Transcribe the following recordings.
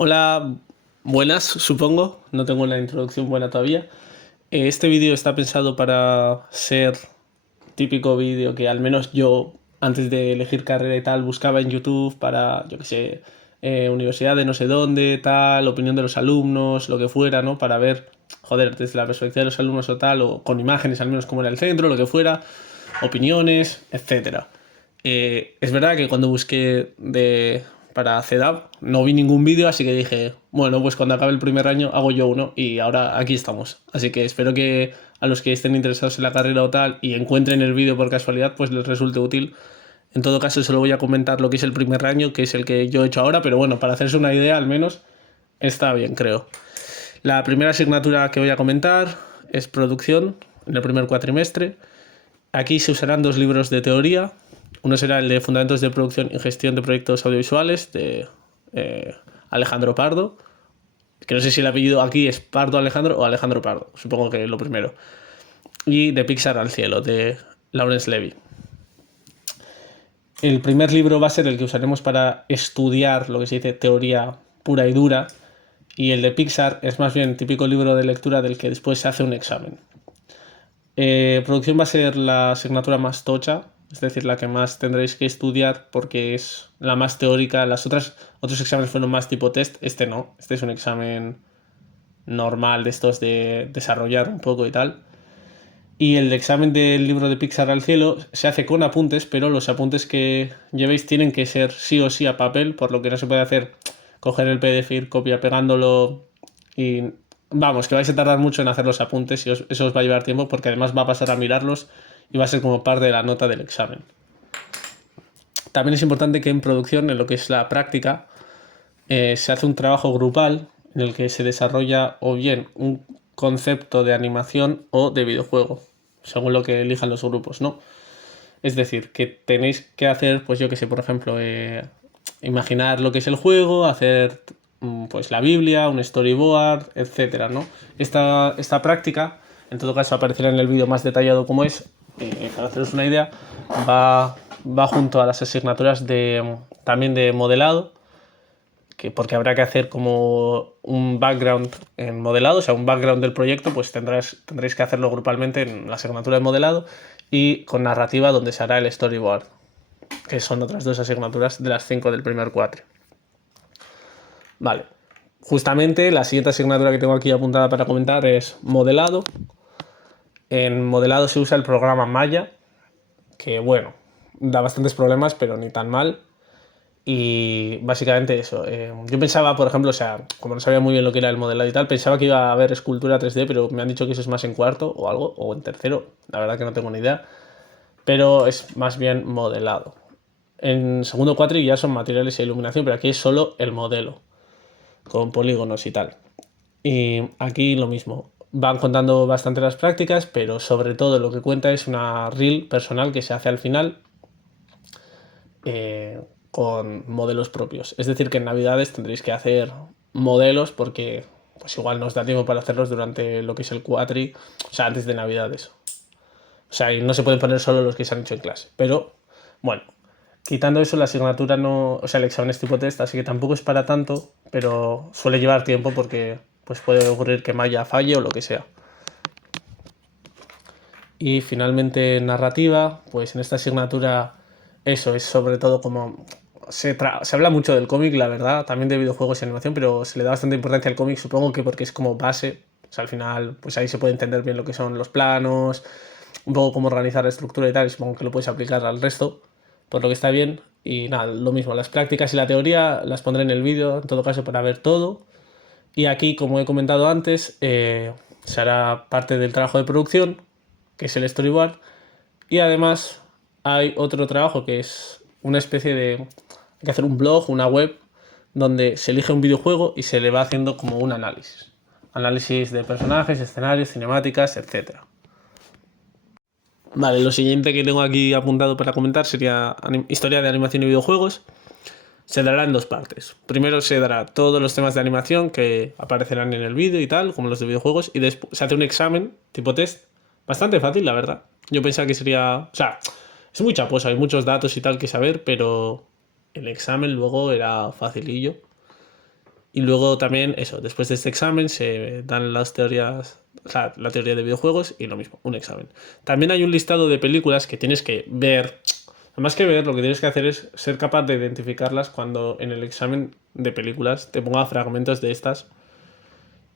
Hola, buenas, supongo. No tengo una introducción buena todavía. Este vídeo está pensado para ser típico vídeo que al menos yo, antes de elegir carrera y tal, buscaba en YouTube para, yo qué sé, universidad de no sé dónde, tal, opinión de los alumnos, lo que fuera, ¿no? Para ver, joder, desde la perspectiva de los alumnos o tal, o con imágenes al menos como era el centro, lo que fuera, opiniones, etcétera. Es verdad que cuando busqué para CEDAW no vi ningún vídeo, así que dije, bueno, pues cuando acabe el primer año hago yo uno y ahora aquí estamos. Así que espero que a los que estén interesados en la carrera o tal y encuentren el vídeo por casualidad, pues les resulte útil. En todo caso, solo voy a comentar lo que es el primer año, que es el que yo he hecho ahora, pero bueno, para hacerse una idea al menos está bien, creo. La primera asignatura que voy a comentar es producción en el primer cuatrimestre. Aquí se usarán dos libros de teoría. Uno será el de Fundamentos de Producción y Gestión de Proyectos Audiovisuales de Alejandro Pardo, que no sé si el apellido aquí es Pardo Alejandro o Alejandro Pardo, supongo que lo primero. Y de Pixar al cielo, de Lawrence Levy. El primer libro va a ser el que usaremos para estudiar lo que se dice teoría pura y dura, y el de Pixar es más bien típico libro de lectura del que después se hace un examen. Producción va a ser la asignatura más tocha, es decir, la que más tendréis que estudiar porque es la más teórica. Otros exámenes fueron más tipo test, este no, este es un examen normal de estos de desarrollar un poco y tal. Y el examen del libro de Pixar al cielo se hace con apuntes, pero los apuntes que llevéis tienen que ser sí o sí a papel, por lo que no se puede hacer coger el PDF, ir copia pegándolo y vamos, que vais a tardar mucho en hacer los apuntes y eso os va a llevar tiempo porque además va a pasar a mirarlos y va a ser como parte de la nota del examen. También es importante que en producción, en lo que es la práctica, se hace un trabajo grupal en el que se desarrolla o bien un concepto de animación o de videojuego, según lo que elijan los grupos, ¿no? Es decir, que tenéis que hacer, pues yo que sé, por ejemplo, imaginar lo que es el juego, hacer pues la Biblia, un storyboard, etcétera, ¿no? Esta práctica, en todo caso aparecerá en el vídeo más detallado como es, para haceros una idea, va junto a las asignaturas también de modelado, porque habrá que hacer como un background en modelado, o sea, un background del proyecto, pues tendréis que hacerlo grupalmente en la asignatura de modelado y con narrativa donde se hará el storyboard, que son otras dos asignaturas de las 5 del primer cuatri. Vale. Justamente la siguiente asignatura que tengo aquí apuntada para comentar es modelado. En modelado se usa el programa Maya, que bueno, da bastantes problemas, pero ni tan mal. Y básicamente eso. Yo pensaba, por ejemplo, o sea, como no sabía muy bien lo que era el modelado y tal, pensaba que iba a haber escultura 3D, pero me han dicho que eso es más en cuarto o algo, o en tercero. La verdad que no tengo ni idea. Pero es más bien modelado. En segundo cuatri ya son materiales e iluminación, pero aquí es solo el modelo, con polígonos y tal. Y aquí lo mismo. Van contando bastante las prácticas, pero sobre todo lo que cuenta es una reel personal que se hace al final con modelos propios. Es decir, que en Navidades tendréis que hacer modelos porque pues igual no os da tiempo para hacerlos durante lo que es el cuatri, o sea, antes de Navidades. O sea, y no se pueden poner solo los que se han hecho en clase. Pero, bueno, quitando eso, la asignatura no. O sea, el examen es tipo test, así que tampoco es para tanto, pero suele llevar tiempo porque pues puede ocurrir que Maya falle o lo que sea. Y finalmente, narrativa, pues en esta asignatura, eso es sobre todo como. Se habla mucho del cómic, la verdad, también de videojuegos y animación, pero se le da bastante importancia al cómic, supongo que porque es como base. O sea, al final, pues ahí se puede entender bien lo que son los planos, un poco cómo organizar la estructura y tal, y supongo que lo puedes aplicar al resto, por lo que está bien. Y nada, lo mismo, las prácticas y la teoría las pondré en el vídeo, en todo caso, para ver todo. Y aquí, como he comentado antes, se hará parte del trabajo de producción, que es el storyboard, y además hay otro trabajo que es una especie de. Hay que hacer un blog, una web, donde se elige un videojuego y se le va haciendo como un análisis. Análisis de personajes, escenarios, cinemáticas, etcétera. Vale, lo siguiente que tengo aquí apuntado para comentar sería historia de animación y videojuegos. Se dará en dos partes. Primero se dará todos los temas de animación que aparecerán en el vídeo y tal, como los de videojuegos, y después se hace un examen tipo test. Bastante fácil, la verdad. Yo pensaba que sería. O sea, es muy chaposo, hay muchos datos y tal que saber, pero el examen luego era facilillo. Y luego también, eso, después de este examen se dan las teorías, o sea, la teoría de videojuegos y lo mismo, un examen. También hay un listado de películas que tienes que ver. Más que ver, lo que tienes que hacer es ser capaz de identificarlas cuando en el examen de películas te ponga fragmentos de estas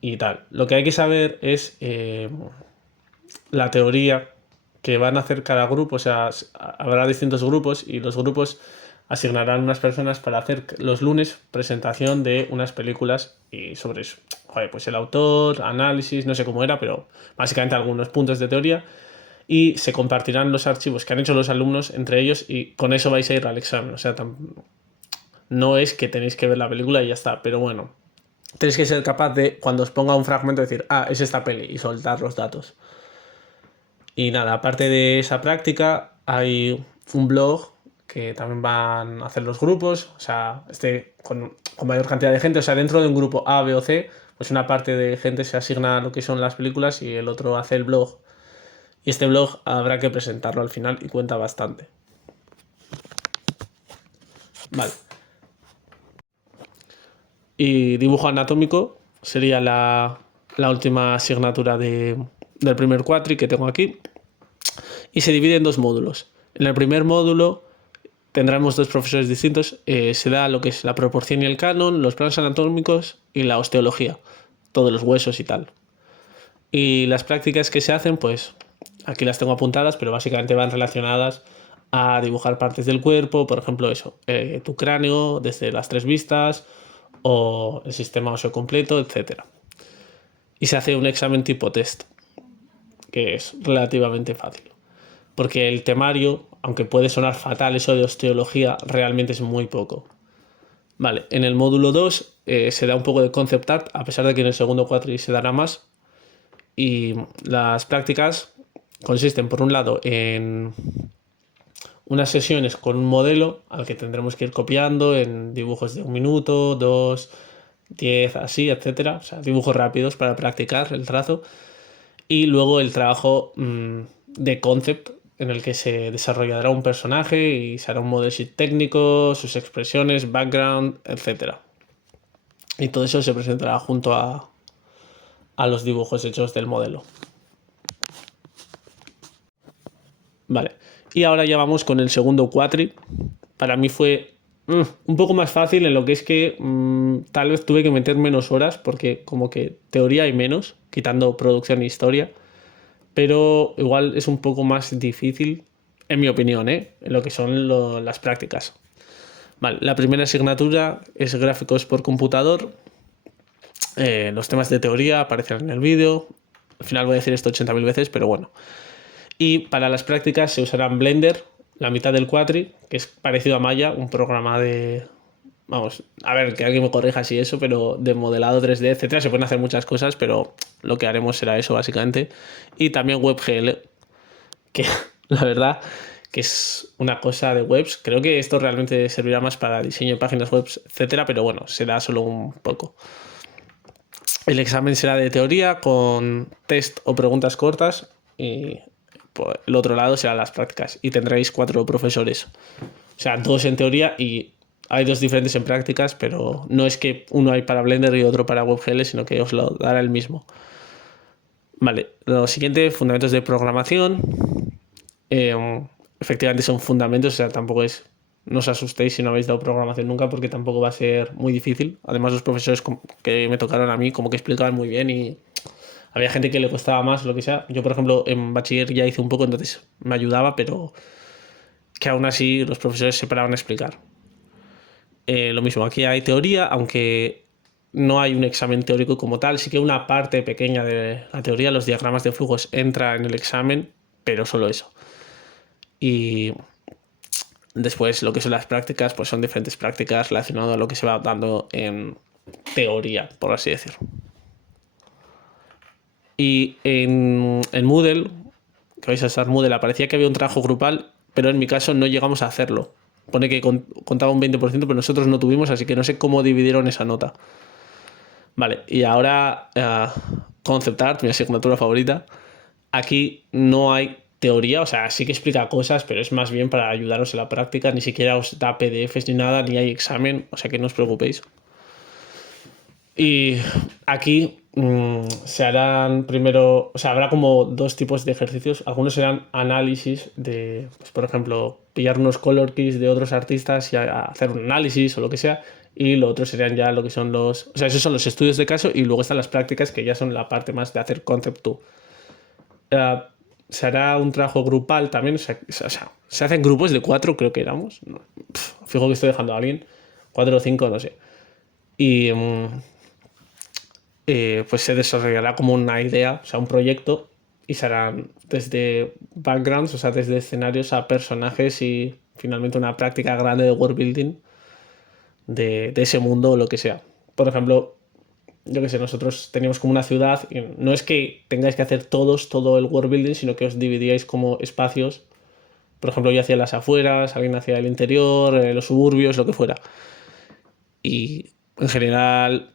y tal. Lo que hay que saber es la teoría que van a hacer cada grupo, o sea, habrá distintos grupos y los grupos asignarán unas personas para hacer los lunes presentación de unas películas y sobre eso, joder, pues el autor, análisis, no sé cómo era, pero básicamente algunos puntos de teoría y se compartirán los archivos que han hecho los alumnos entre ellos y con eso vais a ir al examen, o sea, no es que tenéis que ver la película y ya está, pero bueno, tenéis que ser capaz de, cuando os ponga un fragmento, decir, ah, es esta peli y soltar los datos. Y nada, aparte de esa práctica, hay un blog que también van a hacer los grupos, o sea, con mayor cantidad de gente, o sea, dentro de un grupo A, B o C, pues una parte de gente se asigna a lo que son las películas y el otro hace el blog. Y este blog habrá que presentarlo al final y cuenta bastante. Vale. Y dibujo anatómico sería la última asignatura del primer cuatri que tengo aquí. Y se divide en dos módulos. En el primer módulo tendremos dos profesores distintos. Se da lo que es la proporción y el canon, los planos anatómicos y la osteología, todos los huesos y tal. Y las prácticas que se hacen, pues aquí las tengo apuntadas, pero básicamente van relacionadas a dibujar partes del cuerpo, por ejemplo, eso, tu cráneo desde las tres vistas o el sistema óseo completo, etc. Y se hace un examen tipo test, que es relativamente fácil. Porque el temario, aunque puede sonar fatal eso de osteología, realmente es muy poco. Vale, en el módulo 2 se da un poco de concept art, a pesar de que en el segundo cuatri se dará más. Y las prácticas consisten, por un lado, en unas sesiones con un modelo al que tendremos que ir copiando en dibujos de 1 minuto, 2, 10, así, etcétera. O sea, dibujos rápidos para practicar el trazo. Y luego el trabajo de concept en el que se desarrollará un personaje y se hará un model sheet técnico, sus expresiones, background, etcétera. Y todo eso se presentará junto a los dibujos hechos del modelo. Vale. Y ahora ya vamos con el segundo cuatri. Para mí fue un poco más fácil en lo que es que tal vez tuve que meter menos horas porque como que teoría hay menos, quitando producción e historia. Pero igual es un poco más difícil, en mi opinión, en lo que son las prácticas. Vale, la primera asignatura es gráficos por computador. Los temas de teoría aparecen en el vídeo. Al final voy a decir esto 80.000 veces, pero bueno. Y para las prácticas se usarán Blender, la mitad del cuatri, que es parecido a Maya, un programa de... Vamos, a ver, que alguien me corrija si eso, pero de modelado 3D, etcétera. Se pueden hacer muchas cosas, pero lo que haremos será eso, básicamente. Y también WebGL, que la verdad que es una cosa de webs. Creo que esto realmente servirá más para diseño de páginas web, etcétera, pero bueno, será solo un poco. El examen será de teoría con test o preguntas cortas y por el otro lado serán las prácticas y tendréis 4 profesores. O sea, 2 en teoría y hay 2 diferentes en prácticas, pero no es que uno hay para Blender y otro para WebGL, sino que os lo dará el mismo. Vale, lo siguiente, fundamentos de programación. Efectivamente son fundamentos, o sea, tampoco es... No os asustéis si no habéis dado programación nunca porque tampoco va a ser muy difícil. Además, los profesores que me tocaron a mí como que explicaban muy bien y había gente que le costaba más o lo que sea. Yo, por ejemplo, en bachiller ya hice un poco, entonces me ayudaba, pero que aún así los profesores se paraban a explicar. Lo mismo, aquí hay teoría, aunque no hay un examen teórico como tal, sí que una parte pequeña de la teoría, los diagramas de flujos, entra en el examen, pero solo eso. Y después lo que son las prácticas, pues son diferentes prácticas relacionadas a lo que se va dando en teoría, por así decirlo. Y en Moodle, que vais a usar Moodle, aparecía que había un trabajo grupal, pero en mi caso no llegamos a hacerlo. Pone que contaba un 20%, pero nosotros no tuvimos, así que no sé cómo dividieron esa nota. Vale, y ahora Concept Art, mi asignatura favorita. Aquí no hay teoría, o sea, sí que explica cosas, pero es más bien para ayudaros en la práctica. Ni siquiera os da PDFs ni nada, ni hay examen, o sea que no os preocupéis. Y aquí se harán primero, o sea, habrá como dos tipos de ejercicios. Algunos serán análisis de, pues, por ejemplo, pillar unos color keys de otros artistas y hacer un análisis o lo que sea. Y lo otro serían ya lo que son los, o sea, esos son los estudios de caso y luego están las prácticas que ya son la parte más de hacer concept to. Eh, Se hará un trabajo grupal también, o sea, se hacen grupos de 4, creo que éramos. No, fijo que estoy dejando a alguien, 4 o 5, no sé. Y pues se desarrollará como una idea, o sea, un proyecto, y se harán desde backgrounds, o sea, desde escenarios a personajes y finalmente una práctica grande de world building de ese mundo o lo que sea. Por ejemplo, yo que sé, nosotros teníamos como una ciudad, y no es que tengáis que hacer todos todo el world building, sino que os dividíais como espacios. Por ejemplo, yo hacía las afueras, alguien hacía el interior, los suburbios, lo que fuera. Y en general,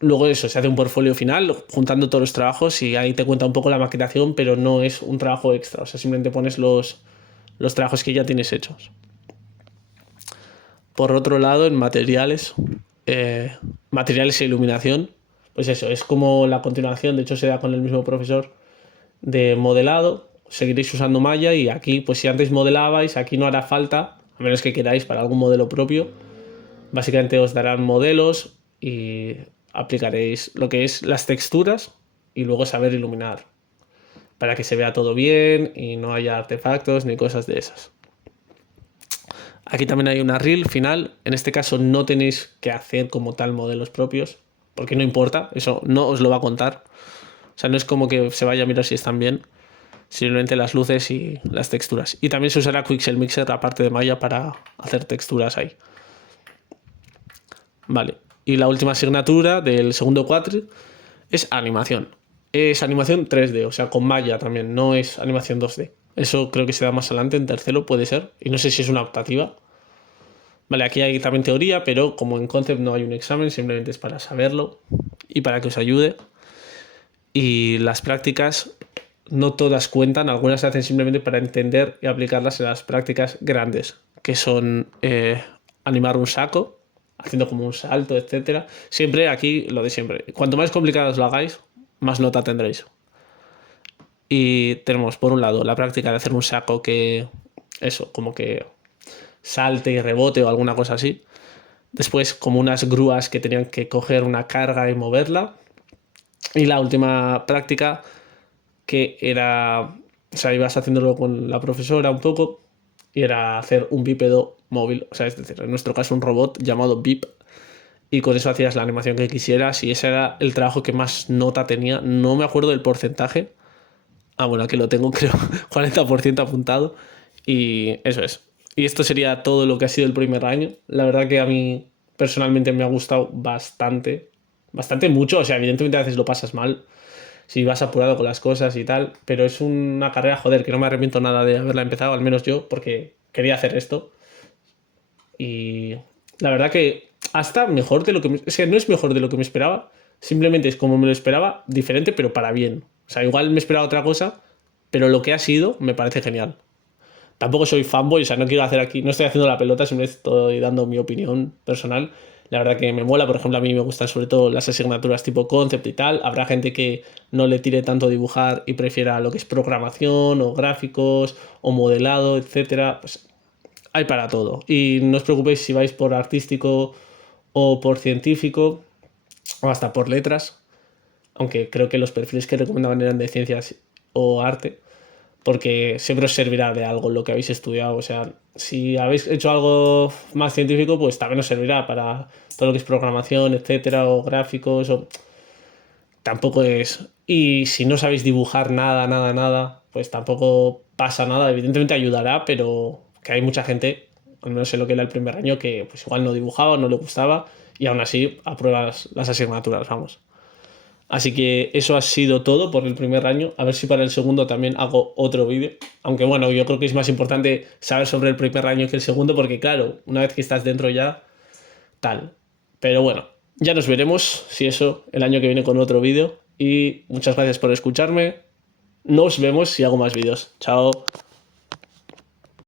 luego eso, se hace un portfolio final juntando todos los trabajos y ahí te cuenta un poco la maquetación, pero no es un trabajo extra, o sea, simplemente pones los trabajos que ya tienes hechos. Por otro lado, en materiales e iluminación, pues eso, es como la continuación, de hecho se da con el mismo profesor de modelado, seguiréis usando Maya y aquí, pues si antes modelabais, aquí no hará falta, a menos que queráis para algún modelo propio, básicamente os darán modelos y aplicaréis lo que es las texturas y luego saber iluminar para que se vea todo bien y no haya artefactos ni cosas de esas. Aquí también hay una reel final. En este caso no tenéis que hacer como tal modelos propios, porque no importa, eso no os lo va a contar. O sea, no es como que se vaya a mirar si están bien, simplemente las luces y las texturas. Y también se usará Quixel Mixer aparte de Maya para hacer texturas ahí. Vale. Y la última asignatura del segundo cuatri es animación. Es animación 3D, o sea, con Maya también, no es animación 2D. Eso creo que se da más adelante, en tercero puede ser. Y no sé si es una optativa. Vale, aquí hay también teoría, pero como en Concept no hay un examen, simplemente es para saberlo y para que os ayude. Y las prácticas no todas cuentan, algunas se hacen simplemente para entender y aplicarlas en las prácticas grandes, que son animar un saco, haciendo como un salto, etcétera. Siempre aquí lo de siempre. Cuanto más complicados lo hagáis, más nota tendréis. Y tenemos por un lado la práctica de hacer un saco que eso, como que salte y rebote o alguna cosa así. Después como unas grúas que tenían que coger una carga y moverla. Y la última práctica que era, o sea, ibas haciéndolo con la profesora un poco y era hacer un bípedo móvil, o sea, es decir, en nuestro caso un robot llamado Bip y con eso hacías la animación que quisieras y ese era el trabajo que más nota tenía, no me acuerdo del porcentaje, bueno, aquí lo tengo creo 40% apuntado y eso es. Y esto sería todo lo que ha sido el primer año. La verdad que a mí personalmente me ha gustado bastante, bastante mucho, o sea, evidentemente a veces lo pasas mal si vas apurado con las cosas y tal, pero es una carrera, joder, que no me arrepiento nada de haberla empezado, al menos yo, porque quería hacer esto. Y la verdad que hasta mejor de lo que o sea, no es mejor de lo que me esperaba, simplemente es como me lo esperaba, diferente, pero para bien. O sea, igual me esperaba otra cosa, pero lo que ha sido me parece genial. Tampoco soy fanboy, o sea, no quiero hacer aquí, no estoy haciendo la pelota, simplemente estoy dando mi opinión personal. La verdad que me mola, por ejemplo, a mí me gustan sobre todo las asignaturas tipo concept y tal. Habrá gente que no le tire tanto dibujar y prefiera lo que es programación o gráficos o modelado, etcétera. Pues hay para todo. Y no os preocupéis si vais por artístico o por científico o hasta por letras, aunque creo que los perfiles que recomendaban eran de ciencias o arte porque siempre os servirá de algo lo que habéis estudiado. O sea, si habéis hecho algo más científico, pues también os servirá para todo lo que es programación, etcétera, o gráficos, o tampoco es. Y si no sabéis dibujar nada, nada, nada, pues tampoco pasa nada. Evidentemente ayudará, pero que hay mucha gente, al menos en lo que era el primer año, que pues igual no dibujaba, no le gustaba, y aún así apruebas las asignaturas, vamos. Así que eso ha sido todo por el primer año. A ver si para el segundo también hago otro vídeo. Aunque bueno, yo creo que es más importante saber sobre el primer año que el segundo, porque claro, una vez que estás dentro ya, tal. Pero bueno, ya nos veremos, si eso, el año que viene con otro vídeo. Y muchas gracias por escucharme. Nos vemos si hago más vídeos. Chao.